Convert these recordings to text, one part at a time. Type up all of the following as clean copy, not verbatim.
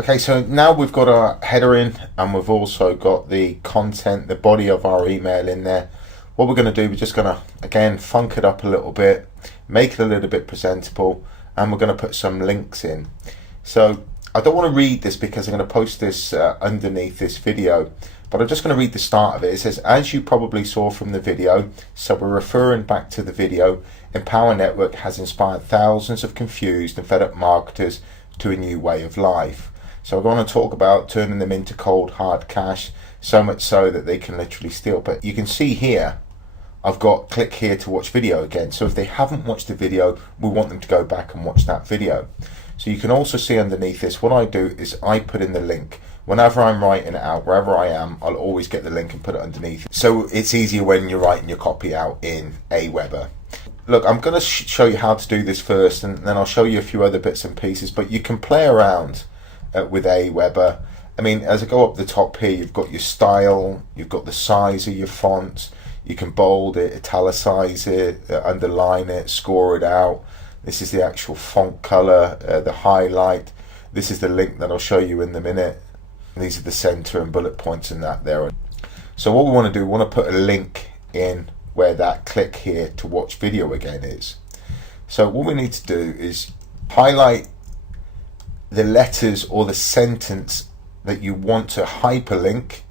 Okay, so now we've got our header in and we've also got the content, the body of our email in there. What we're going to do, we're just going to, again, funk it up a little bit, make it a little bit presentable, and we're going to put some links in. So I don't want to read this because I'm going to post this underneath this video, but I'm just going to read the start of it. It says, as you probably saw from the video, so we're referring back to the video, Empower Network has inspired thousands of confused and fed up marketers to a new way of life. So we're going to talk about turning them into cold hard cash, so much so that they can literally steal. But you can see here, I've got click here to watch video again. So if they haven't watched the video, we want them to go back and watch that video. So you can also see underneath this, what I do is I put in the link. Whenever I'm writing it out, wherever I am, I'll always get the link and put it underneath. So it's easier when you're writing your copy out in Aweber. Look, I'm going to show you how to do this first, and then I'll show you a few other bits and pieces, but you can play around with Aweber. I mean, as I go up the top here, you've got your style, you've got the size of your font, you can bold it, italicize it, underline it, score it out. This is the actual font color, the highlight. This is the link that I'll show you in a minute. These are the center and bullet points in that there. So what we want to do, we want to put a link in where that click here to watch video again is. So what we need to do is highlight the letters or the sentence that you want to hyperlink.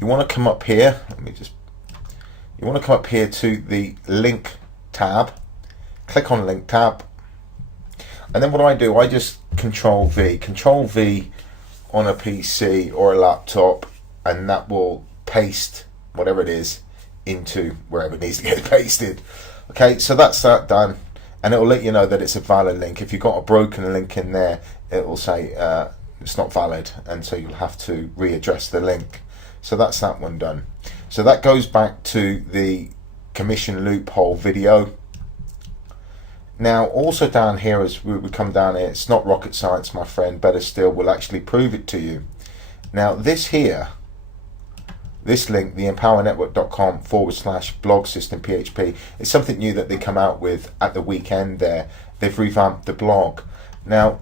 You want to come up here, you want to come up here to the link tab, click on link tab, and then what I do, I just control V on a PC or a laptop, and that will paste whatever it is into wherever it needs to get pasted. Okay, so that's that done, and it will let you know that it's a valid link. If you've got a broken link in there, it will say it's not valid, and so you'll have to readdress the link. So that's that one done. So that goes back to the commission loophole video. Now also down here, as we come down here, it's not rocket science, my friend. Better still, we'll actually prove it to you. Now this here, this link, the empowernetwork.com/blog system PHP, is something new that they come out with at the weekend there. They've revamped the blog. Now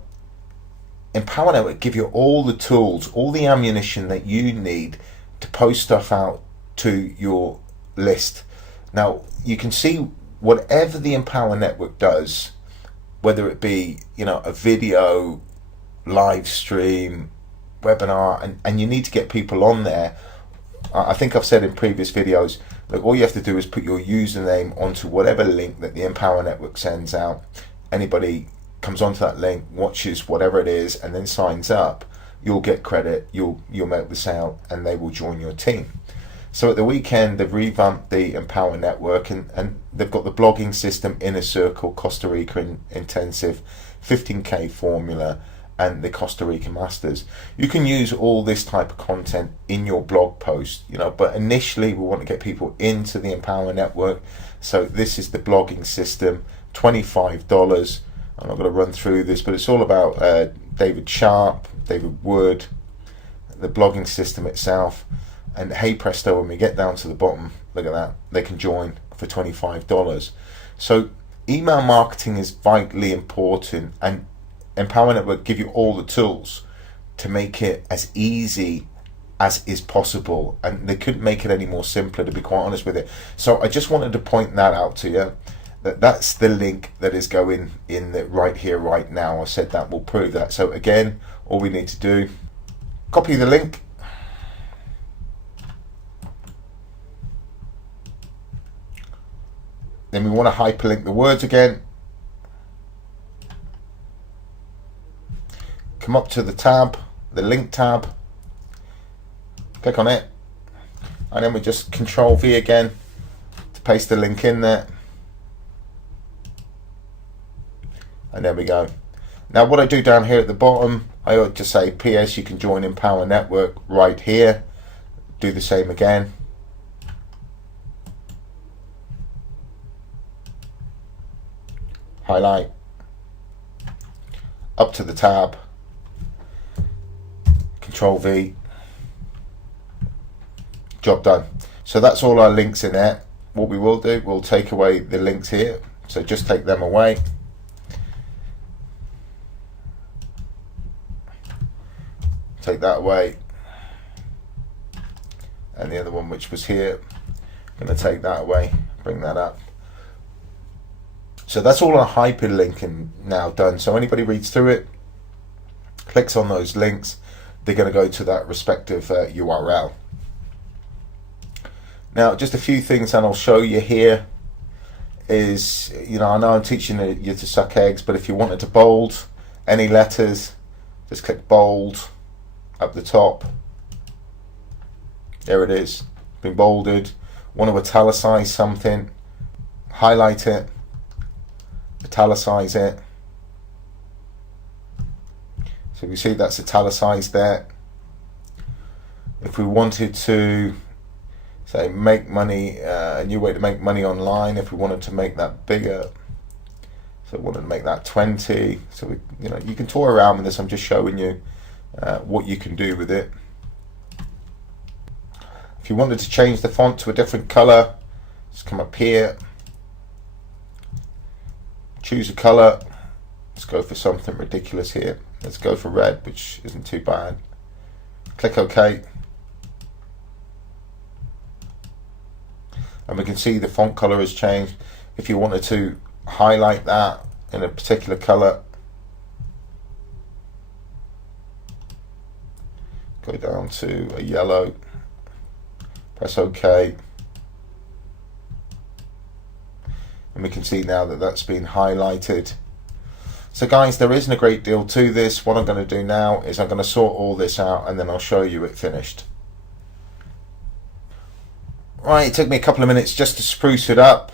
Empower Network give you all the tools, all the ammunition that you need to post stuff out to your list. Now you can see whatever the Empower Network does, whether it be, you know, a video, live stream, webinar, and you need to get people on there. I think I've said in previous videos, look, all you have to do is put your username onto whatever link that the Empower Network sends out. Anybody comes onto that link, watches whatever it is, and then signs up, you'll get credit, you'll make the sale, and they will join your team. So at the weekend, they've revamped the Empower Network, and they've got the blogging system, Inner Circle, Costa Rica Intensive, 15K Formula, and the Costa Rica Masters. You can use all this type of content in your blog post, you know, but initially we want to get people into the Empower Network. So this is the blogging system, $25. I'm not going to run through this, but it's all about David Sharp, David Wood, the blogging system itself. And hey presto, when we get down to the bottom, look at that, they can join for $25. So email marketing is vitally important, and Empower Network give you all the tools to make it as easy as is possible, and they couldn't make it any more simpler, to be quite honest with it. So I just wanted to point that out to you, that's the link that is going in the right here right now. I said that will prove that. So again, all we need to do, copy the link, then we want to hyperlink the words again, come up to the tab, the link tab, click on it, and then we just control V again to paste the link in there. And there we go. Now what I do down here at the bottom, I ought to say PS, you can join Empower Network right here. Do the same again. Highlight, up to the tab, Control V, job done. So that's all our links in there. What we will do, we'll take away the links here. So just take them away. take that away, and the other one which was here, I'm going to take that away, bring that up. So that's all our hyperlinking now done. So anybody reads through it, clicks on those links, they're going to go to that respective URL. Now, just a few things that I'll show you here is, you know, I know I'm teaching you to suck eggs, but if you wanted to bold any letters, just click bold up the top. There it is, been bolded. Want to italicize something, highlight it, italicize it. So you see that's italicized there. If we wanted to say make money, a new way to make money online, if we wanted to make that bigger, so we wanted to make that 20, so we, you know, you can toy around with this. I'm just showing you what you can do with it. If you wanted to change the font to a different color, just come up here, choose a color. Let's go for something ridiculous here. Let's go for red, which isn't too bad. Click OK. And we can see the font color has changed. If you wanted to highlight that in a particular color, go down to a yellow, press OK. And we can see now that that's been highlighted. So guys, there isn't a great deal to this. What I'm going to do now is I'm going to sort all this out and then I'll show you it finished. Right, it took me a couple of minutes just to spruce it up.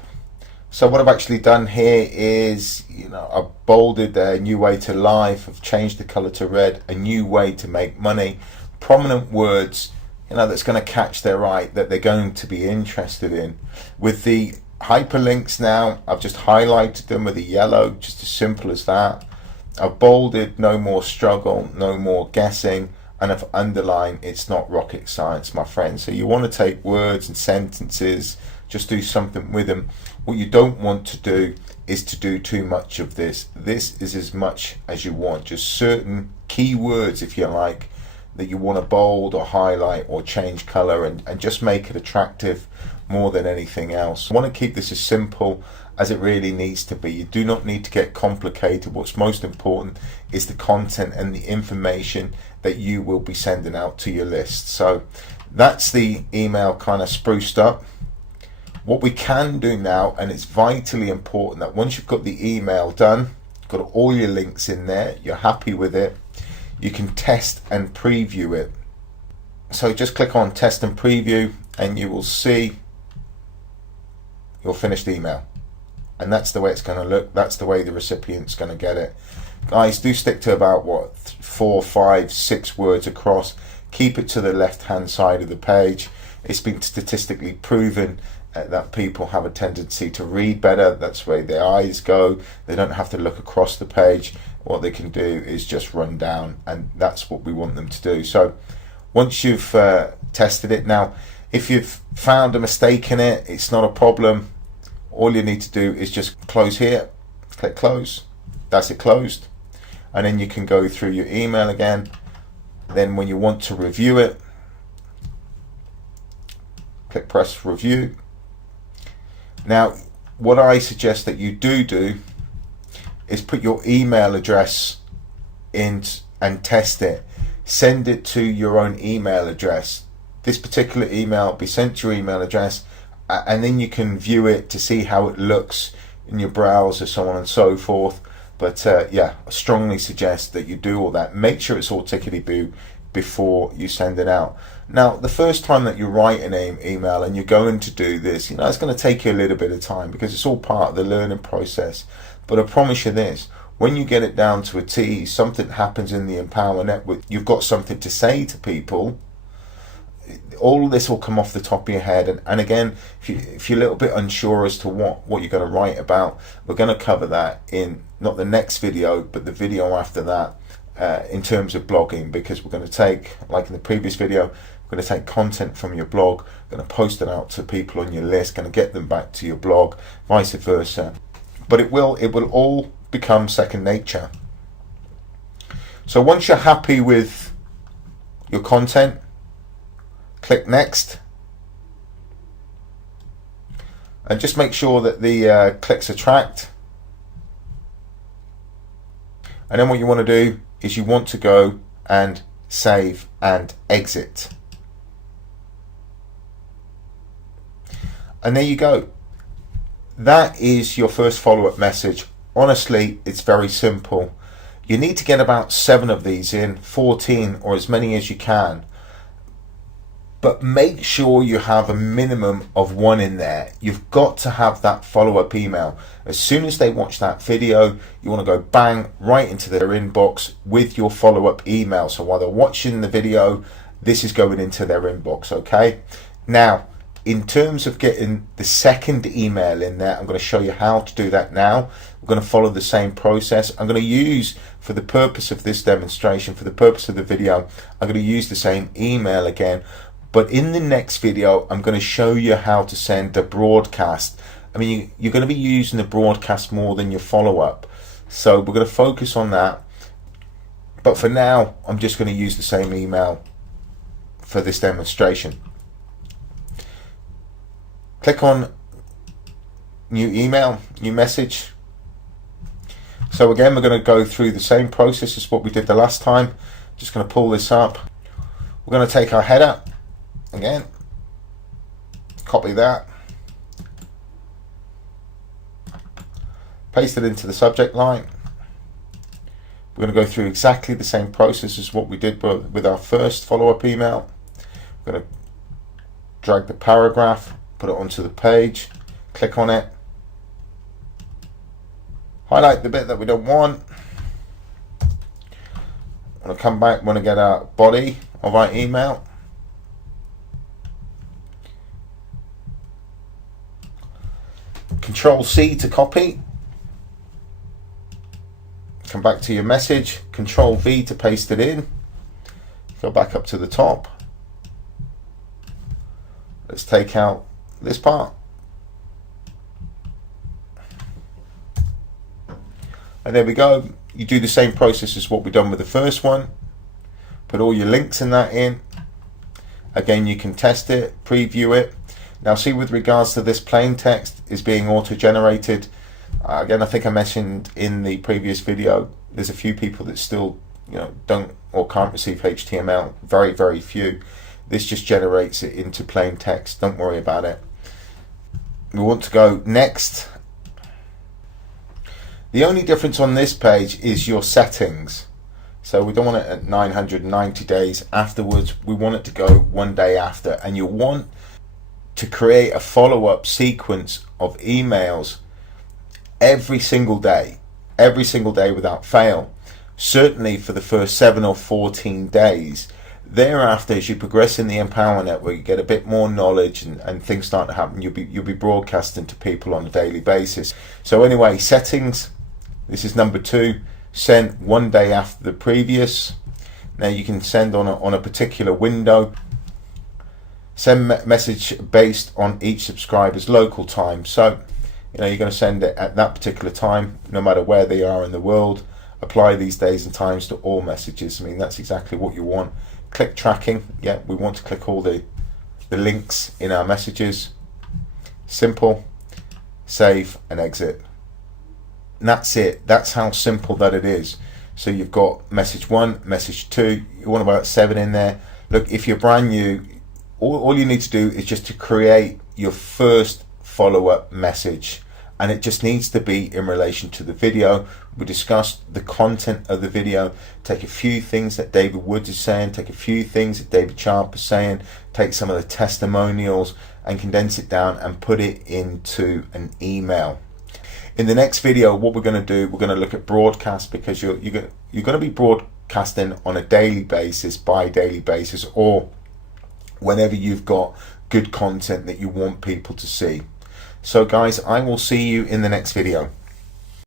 So what I've actually done here is, you know, I've bolded a new way to life, I've changed the color to red, a new way to make money, prominent words, you know, that's going to catch their eye, that they're going to be interested in. With the hyperlinks now, I've just highlighted them with a yellow, just as simple as that. I've bolded, no more struggle, no more guessing, and I've underlined, it's not rocket science, my friend. So you want to take words and sentences, just do something with them. What you don't want to do is to do too much of this. This is as much as you want, just certain keywords, if you like, that you want to bold or highlight or change color, and just make it attractive more than anything else. I want to keep this as simple as it really needs to be. You do not need to get complicated. What's most important is the content and the information that you will be sending out to your list. So that's the email kind of spruced up. What we can do now, and it's vitally important, that once you've got the email done, got all your links in there, you're happy with it, you can test and preview it. So just click on test and preview and you will see your finished email. And that's the way it's going to look. That's the way the recipient's going to get it. Guys, do stick to about, what, 4, 5, 6 words across. Keep it to the left-hand side of the page. It's been statistically proven that people have a tendency to read better. That's where their eyes go. They don't have to look across the page. What they can do is just run down, and that's what we want them to do. So once you've tested it, now if you've found a mistake in it, it's not a problem. All you need to do is just close here, click close, that's it closed, and then you can go through your email again. Then when you want to review it, click press review. Now what I suggest that you do is put your email address in and test it. Send it to your own email address. This particular email will be sent to your email address, and then you can view it to see how it looks in your browser, so on and so forth. But yeah, I strongly suggest that you do all that. Make sure it's all tickety-boo before you send it out. Now, the first time that you write an email and you're going to do this, you know, it's going to take you a little bit of time because it's all part of the learning process. But I promise you this, when you get it down to a T, something happens in the Empower Network, you've got something to say to people, all of this will come off the top of your head. And again, if you're a little bit unsure as to what you're going to write about, we're going to cover that in not the next video, but the video after that, in terms of blogging, because we're going to take, like in the previous video, we're going to take content from your blog, we're going to post it out to people on your list, going to get them back to your blog, vice versa. But it will all become second nature. So once you're happy with your content, click next, and just make sure that the clicks are tracked. And then what you want to do is you want to go and save and exit. And there you go. That is your first follow-up message. Honestly, it's very simple. You need to get about 7 of these in, 14 or as many as you can. But make sure you have a minimum of 1 in there. You've got to have that follow-up email. As soon as they watch that video, you want to go bang right into their inbox with your follow-up email. So while they're watching the video, this is going into their inbox, okay? Now, in terms of getting the second email in there, I'm going to show you how to do that now. We're going to follow the same process. I'm going to use, for the purpose of this demonstration, for the purpose of the video, I'm going to use the same email again. But in the next video, I'm going to show you how to send a broadcast. I mean, you're going to be using the broadcast more than your follow-up. So we're going to focus on that. But for now, I'm just going to use the same email for this demonstration. Click on new email, new message. So again, we're going to go through the same process as what we did the last time. Just going to pull this up. We're going to take our header. Again, copy that, paste it into the subject line. We're going to go through exactly the same process as what we did with our first follow-up email. We're going to drag the paragraph, put it onto the page, click on it, highlight the bit that we don't want. I'm going to come back when I get our body of our email. Control C to copy. Come back to your message. Control V to paste it in. Go back up to the top. Let's take out this part. And there we go. You do the same process as what we've done with the first one. Put all your links in that in. Again, you can test it, preview it. Now see, with regards to this plain text is being auto-generated. Again, I think I mentioned in the previous video, there's a few people that still, don't or can't receive HTML. Very, very few. This just generates it into plain text. Don't worry about it. We want to go next. The only difference on this page is your settings. So we don't want it at 990 days afterwards. We want it to go 1 day after, and you want to create a follow-up sequence of emails every single day without fail, certainly for the first 7 or 14 days. Thereafter, as you progress in the Empower Network, you get a bit more knowledge and things start to happen. You'll be broadcasting to people on a daily basis. So anyway, settings, this is number 2, send 1 day after the previous. Now you can send on a particular window. Send message based on each subscriber's local time. So, you're going to send it at that particular time, no matter where they are in the world. Apply these days and times to all messages. I mean, that's exactly what you want. Click tracking. Yeah, we want to click all the links in our messages. Simple. Save and exit. And that's it. That's how simple that it is. So you've got message 1, message 2. You want about 7 in there. Look, if you're brand new, all you need to do is just to create your first follow-up message, and it just needs to be in relation to the video. We discussed the content of the video. Take a few things that David Woods is saying, take a few things that David Sharp is saying, take some of the testimonials and condense it down and put it into an email. In the next video, what we're going to do, we're going to look at broadcast, because you're going to be broadcasting on a daily basis, bi-daily basis, or whenever you've got good content that you want people to see. So guys, I will see you in the next video.